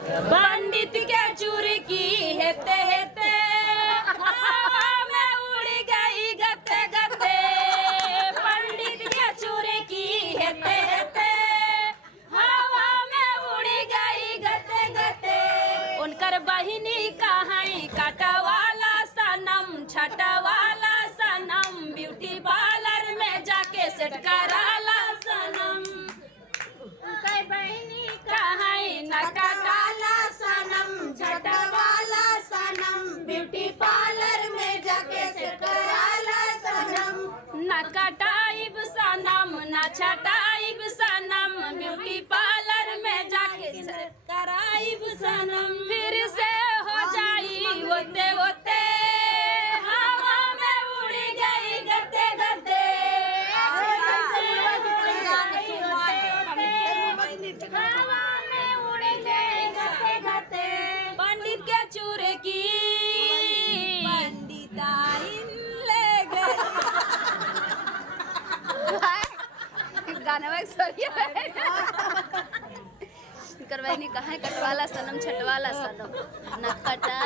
पंडित के चुरकी हेते हेते हवा में उड़ गई गते गते। पंडित के चुरकी हेते हेते हवा में उड़ गई गते गते। उनकर बहिनी कहाई कटवाला सनम छटवाला सनम ब्यूटी पार्लर में जाके सेट कराला सनम। बहिनी कहाई नटवाला सनम छटवाला सनम ब्यूटी पार्लर में जाके सेट कराला सनम। न कटाइब सनम न छटाइब सनम ब्यूटी पार्लर में जाके सेट कराइब सनम। फिर से हो जाई होते होते हवा में उड़ गई गते गते। हवा में उड़ गई गते गते। पंडित के चुरकी पंडिताइन ले गए। गाना में सॉरी करवाई नहीं कहा कटवाला सनम छटवाला सनम न कटा